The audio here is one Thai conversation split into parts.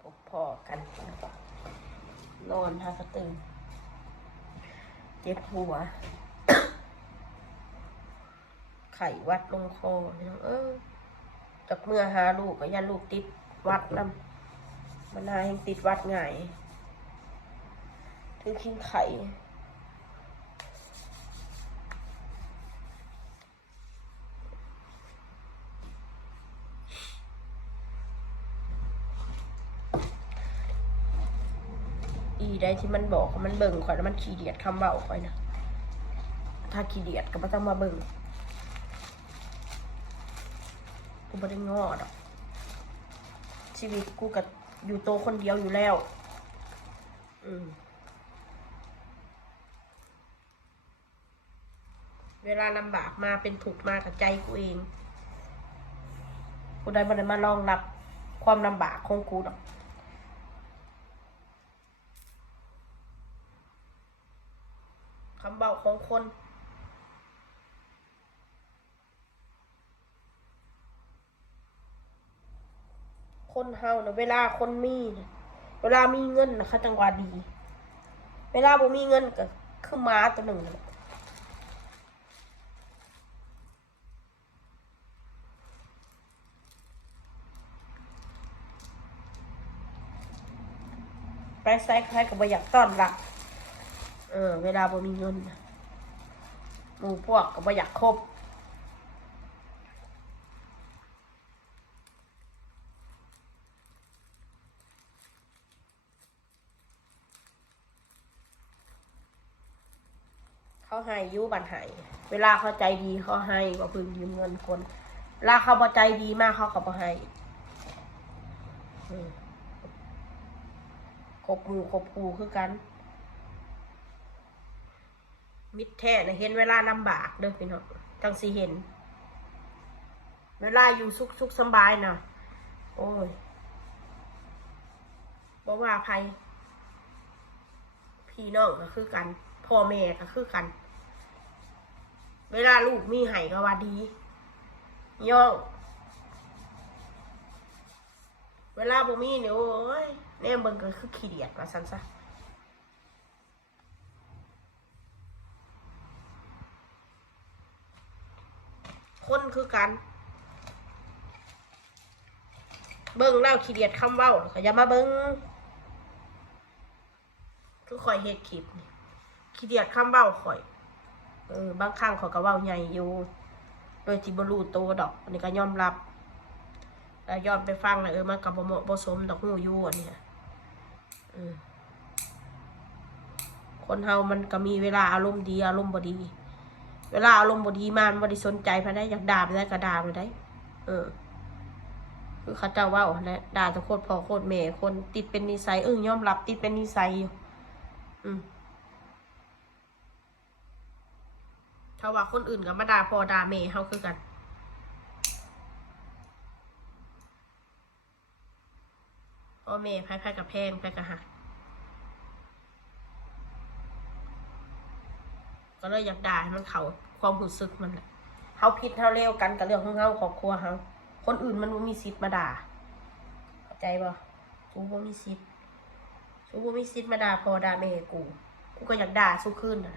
พบพอกันนอนฮากระตื่นเจ็บหัว ไข่วัดลงคอพี่น้องเออจากเมื่อหาลูกก็ยันลูกติดวัดนำมันนาแห่งติดวัดไงถึงกินไข่ อี ได้ที่มันบอกว่ามันเบิ่งข่อยแล้วมันขี้เดียดคำเบาข่อยนะถ้าขี้เดียดก็ไม่ต้องมาเบิ่งกูไม่ได้งอดอกชีวิตกูกับอยู่โตคนเดียวอยู่แล้ว อืมเวลาลำบากมาเป็นถูกมากับใจกูเอง กูได้มาได้มารองรับความลำบากของกูดอก คำเบาของคน คนเฮานะเวลาคนมีนะเวลามีเงินนะเขาจังหวะดี เวลาบ่มีเงินก็คือม้าตัวหนึ่งนั่นแหละไปใส่ใครก็บ่อยากต้อนรับ เออ เวลาบ่มีเงินหมู่พวกก็บ่อยากคบเขาให้ยุบันให้เวลาเขาใจดีเขาให้ว่าพึงยืมเงินคนเวลาเขาพอใจดีมากเขาก็บ่ให้คบมู่คบคูคือกัน มิตรแท้นะเห็นเวลาลำบากเด้อพี่น้องจังสิเห็น เวลาอยู่สุขสุขสบายนะโอ้ยบอกว่าภัยพี่น้องก็คือกันพ่อแม่ก็คือกัน เวลาลูกมีไห้ก็ว่าดี ย่องเวลาบ่มีเนี่ยโอ้ยแน่เบิ่งก็คือขี้เดียดว่าซั่นซะ คนคือกัน เบิ้งเล่าขี้เดียดคำเว้าก็อย่ามาเบิ้งคือคอยเฮ็ดคลิปนี่ขี้เดียดคำเว้าข่อย เออบางครั้งขอยก็เว้าใหญ่อยู่โดยที่บรูโตดอกอันนี้ก็ยอมรับแล้วย้อนไปฟังแล้วเออมันก็บ่เหมาะบ่สมดอกหูอยู่อันนี้ค่ะคนเฮามันก็มีเวลาอารมณ์ดีอารมณ์บ่ดี เวลาอารมณ์บดีมามันบดีสนใจพะได้อยากด่าไปได้ก็ด่าไปได้ เออ คือเขาเจ้าว่าแหละด่าจะโคตรพอโคตรแม่คนติดเป็นนิสัยเออยอมรับติดเป็นนิสัยอยู่อืมถ้าว่าคนอื่นก็มาด่าพอด่าแม่เฮาคือกันพ่อแม่ไพ่ไพ่กับแพงไพ่กับหัก ก็เลยอยากด่าให้มันเขาความรู้สึกมันเฮาผิดเฮาเลวกันกับเรื่องของเฮาครอบครัวเฮาคนอื่นมันมีสิทธิ์มาด่าเข้าใจบ่กูบ่มีสิทธิ์กูบ่มีสิทธิ์มาด่าพ่อด่าแม่กูกูก็อยากด่าสู้คืนน่ะ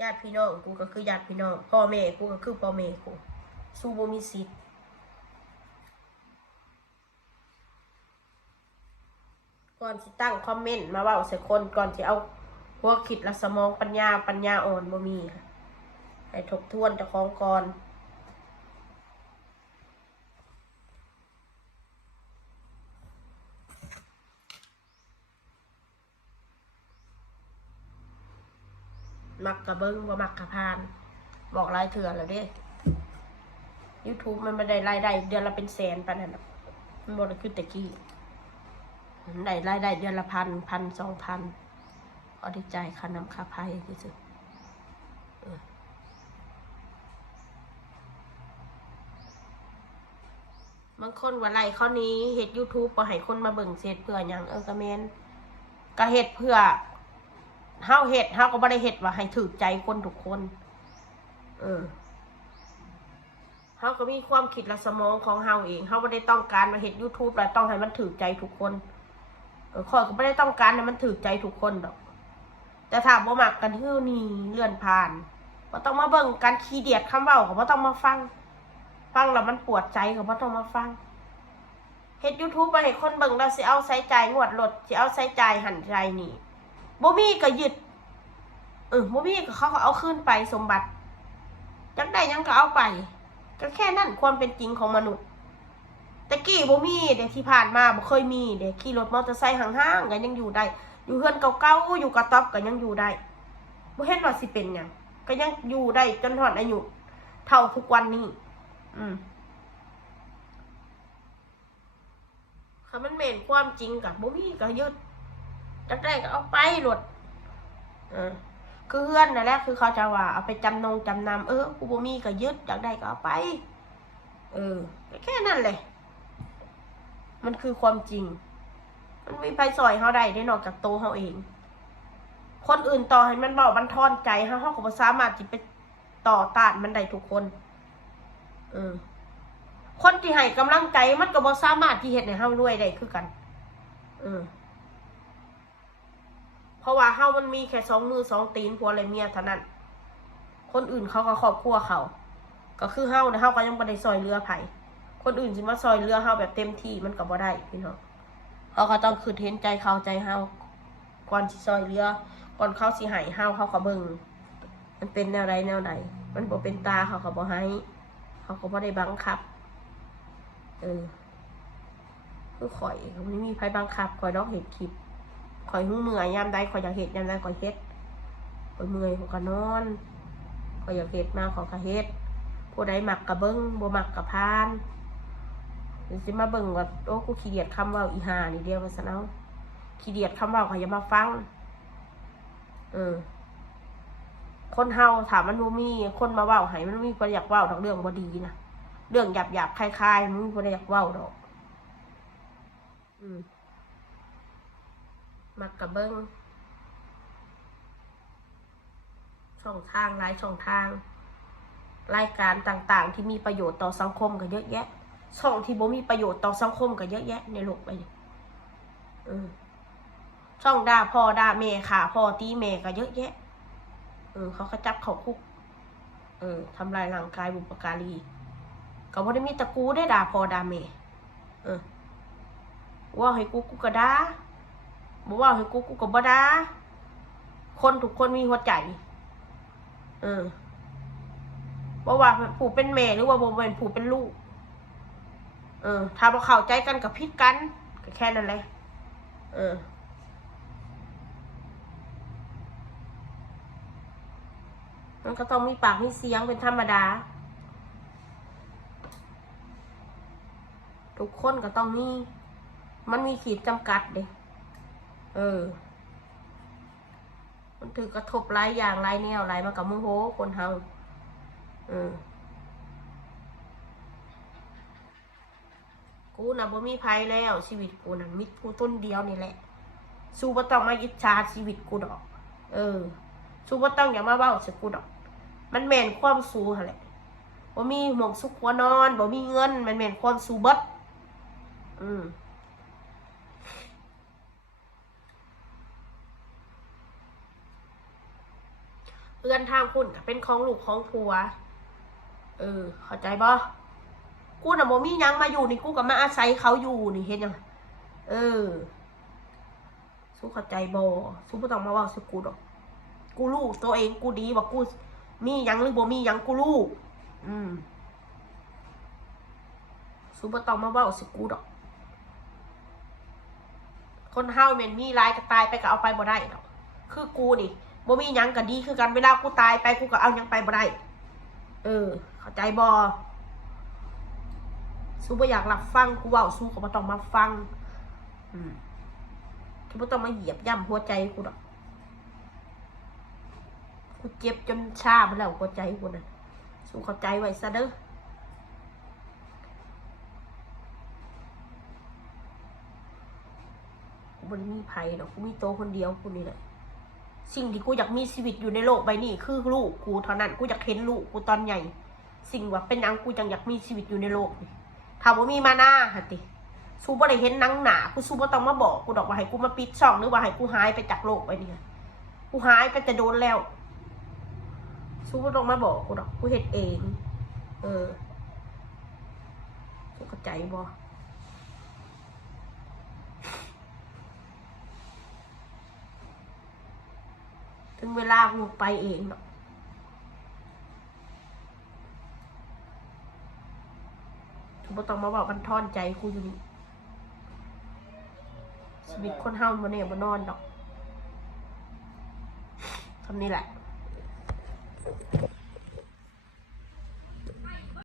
ญาติพี่น้องกูก็คือญาติพี่น้องพ่อแม่กูก็คือพ่อแม่กูสู้บ่มีสิทธิ์ก่อนสิตั้งคอมเมนต์มาว้าใส่คนก่อนสิเอา พวกคิดและสมองปัญญาปัญญาอ่อนบ่มีค่ะให้ทบทวนเจ้าของก่อนมักกะเบิ้งบ่มักกะพาน บอกรายเถื่อแล้วเด้ YouTube มันไม่ได้รายได้เดือนละเป็นแสนปานนั้นมันบ่ได้คือต่กี้มันได้รายได้เดือนละพันพันสองพัน พอดีใจายค่าน้ำค่าไฟที่สุดเออบางคนว่าไรเขานี้เฮ็ด YouTube บ่ให้คนมาเบิ่งเสร็จเพื่อหยังเออกระแมนก็เฮ็ดเพื่อเฮาเฮ็ดเฮาก็บ่ได้เฮ็ดว่าให้ถูกใจคนทุกคน เออเขาก็มีความคิดและสมองของเฮาเองเขาไม่ได้ต้องการมาเห็น YouTube แล้วต้องให้มันถือใจทุกคนเออข้อยก็ไม่ได้ต้องการให้มันถือใจทุกคนดอก แต่ถามว่ามักกันฮื้อนี่เลื่อนผ่านก็ต้องมาเบิ่งการขี้เดียดคำเว้าก็บ่ต้องมาฟัง ฟังแล้วมันปวดใจก็บ่ต้องมาฟังเฮ็ด YouTube มาให้คนเบิ่งแล้วสิเอาใส่ใจงวดรถสิเอาใส่ใจหันใจนี่บ่มีก็ยึดเออบ่มีก็เขาก็เอาคืนไปสมบัติจักได้ยังก็เอาไป ก็แค่นั้นความเป็นจริงของมนุษย์แต่กี้บ่มีเด็กที่ผ่านมาบ่เคยมีเด็กขี่รถมอเตอร์ไซค์ห่างๆก็ยังอยู่ได้ อยู่เฮือนเก่าๆอยู่กระต๊อบก็ยังอยู่ได้บ่เห็นว่าสิเป็นหยังก็ยังอยู่ได้จนถอดอายุเท่าทุกวันนี้ อืมค่ะมันเมนความจริงกับบ่มีก็ยึดจักได้ก็เอาไปรถเออคือเพื่อนนั่นแหละคือเขาจะว่าเอาไปจำนงจำนำเออกูบ่มีก็ยึดอยากได้ก็เอาไป เออแค่นั้นเลย มันคือความจริง มันไม่ไปซอยเขาได้ได้นอกจากโตเขาเอง คนอื่นต่อให้มันบอกมันทอนใจเขาเขาก็บ่สามารถที่ไปต่อต้านมันได้ทุกคน เออ คนที่ให้กำลังใจมันก็บ่สามารถที่เฮ็ดให้เฮารวยได้คือกัน เออ เพราะว่าเฮามันมีแค่สองมือสองตีนผัวและเมียเท่านั้น คนอื่นเขาก็ครอบครัวเขา ก็คือเฮานะเฮาก็ยังบ่ได้ซอยเรือไผคนอื่นสิมาซอยเรือเฮาแบบเต็มที่มันก็บ่ได้พี่น้อง เขาก็ต้องคือเห็นใจเขาใจเฮาก่อนสิซอยเรือก่อนเขาสิให้เฮาเขาก็เบิ่งมันเป็นแนวใดแนวใดมันบ่เป็นตาเขาก็บ่ให้ เขาก็บ่ได้บังคับ เออคือข่อยก็ไม่มีไผบังคับข่อยดอกเห็ดคลิปข่อยหูเมื่อยยามใดข่อยอยากเห็ดยามใดข่อยเฮ็ดข่อยเมื่อยข่อยก็นอนข่อยอยากเฮ็ดมาข่อยก็เฮ็ดผู้ใดมักกะเบิ้งบ่มักกะพาน เดี๋ยวสิมาเบิ่งว่าโอ้กูขี้เดียดคำว่าอีหานี่เดียวว่าซั่นเอาขี้เดียดคำว่าข่อยอย่ามาฟัง เออ คนเฮาถามมันบ่มี คนมาเว้าให้มันมีคนอยากเว้าดอกเรื่องบ่ดีนะเรื่องหยาบๆคลายๆมันมีคนอยากเว้าดอก อืมมักกะเบิ้งช่องทางหลายช่องทาง รายการต่างๆ ที่มีประโยชน์ต่อสังคมก็เยอะแยะ ช่องที่บ่มีประโยชน์ต่อสังคมก็เยอะแยะในโลกใบนี้เออช่องด่าพ่อด่าแม่ขาพ่อตีแม่ก็เยอะแยะ เออ เขาก็จับเขาคุก เออทำลายร่างกายบุปการีก็บ่ได้มีตะกูได้ด่าพ่อด่าแม่เออว่าให้กูกูก็ด่าบอกว่าให้กูกูก็บ่ด่าคนทุกคนมีหัวใจ เออบ่ว่าผู้เป็นแม่หรือว่าบ่เป็นผู้เป็นลูก เออ ถ้าบ่เข้าใจกันกับพิดกันก็แค่นั้นแหละเออมันก็ต้องมีปากมีเสียงเป็นธรรมดา ทุกคนก็ต้องมี มันมีขีดจำกัดเด้เออ มันถือกระทบหลายอย่างหลายแนวหลายมากับโมโหคนเฮาเออ กูน่ะบ่มีภัยแล้วชีวิตกูน่ะมิกูต้นเดียวนี่แหละ สู้บ่ต้องมาอิจฉาชีวิตกูดอก เออ สู้บ่ต้องอย่ามาเว้าสกูดอก มันแม่นความสู้หั่นแหละบ่มีหมองสุขหัวนอนบ่มีเงิน มันแม่นความสู้เบิดอืมเพื่อนทางคุณก็เป็นของลูกของผัว เออ เข้าใจบ่ กูน่ะบ่มีหยังมาอยู่นี่กูก็มาอาศัยเขาอยู่นี่เห็นยังเออ สู้เข้าใจบ่สู้บ่ต้องมาว้าสกูดอก กูลูกตัวเองกูดีว่ากู มียังหรือบ่มียังกูลูกอืมสู้บ่ต้องมาว้าสกูดอก คนเฮาแม่นมีหลายก็ตายไปก็เอาไปบ่ได้ดอก คือกูนี่บ่มียังก็ดีคือกันเวลากูตายไปกูก็เอายังไปบ่ได้ เออ เข้าใจบ่ สู้บ่อยากรับฟังกูเว้าสู้ก็บ่ต้องมาฟัง อืมกูบ่ต้องมาเหยียบย่ำหัวใจกูดอกกูเจ็บจนชาไปแล้วหัวใจกูน่ะสู้เข้าใจไว้ซะเด้อกูบ่ได้มีภัยดอกกูมีโตวคนเดียวกูนี่แหละสิ่งที่กูอยากมีชีวิตอยู่ในโลกใบนี้คือลูกกูเท่านั้นกูอยากเห็นลูกกูตอนใหญ่ สิ่งว่าเป็นหยังกูจังอยากมีชีวิตอยู่ในโลกนี่ ถ้าบ่มีมาหน้าหะติซูบ่ได้เห็นนังหนากูซูบ่ต้องมาบอกกูดอกว่าให้กูมาปิดช่องหรือว่าให้กูหายไปจากโลกไปเนี่ยกูหายไปจะโดนแล้วซูบ่ต้องมาบอกกูดอกกูเฮ็ดเอง เออกูเข้าใจบ่ถึงเวลากูไปเองเนาะ บ่ต้องมาบอกมันทอนใจกูอยู่นี่ชีวิตคนเฮาบ่เนี่ยบ่นอนดอกทำนี่แหละ